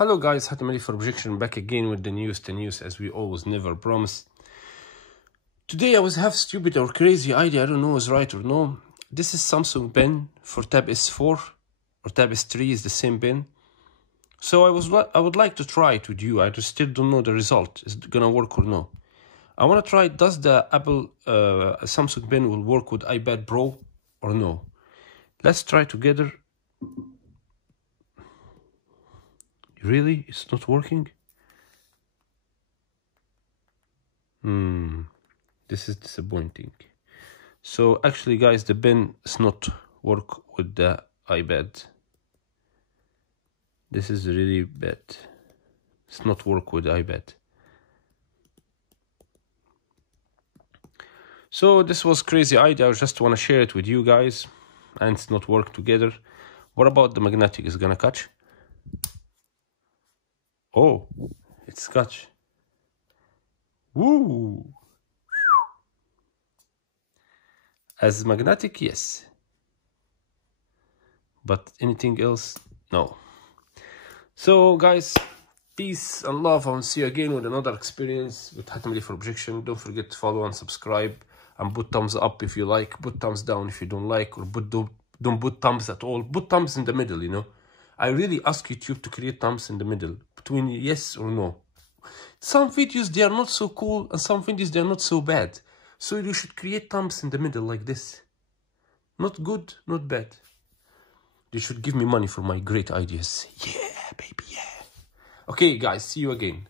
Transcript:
Hello guys, Hatem for Objection, back again with the news as we always never promise. Today I have stupid or crazy idea, I don't know is right or no. This is Samsung pen for Tab S4 or Tab S3 is the same pen. So I would like to try it with you. I just still don't know the result. Is it gonna work or no? I wanna try, does the Apple Samsung pen will work with iPad Pro or no? Let's try together. Really? It's not working? This is disappointing. So actually guys, the pen does not work with the iPad. This is really bad. It's not work with the iPad. So this was crazy idea. I just want to share it with you guys, and it's not work together. What about the magnetic? Is gonna catch? Oh, it's catch. Woo! As magnetic, yes. But anything else, no. So guys, peace and love. I'll see you again with another experience with Hatem for Objection. Don't forget to follow and subscribe, and put thumbs up if you like, put thumbs down if you don't like, or don't put thumbs at all. Put thumbs in the middle, you know. I really ask YouTube to create thumbs in the middle, between yes or no. Some videos, they are not so cool, and some videos, they are not so bad. So you should create thumbs in the middle like this. Not good, not bad. You should give me money for my great ideas. Yeah, baby, yeah. Okay, guys, see you again.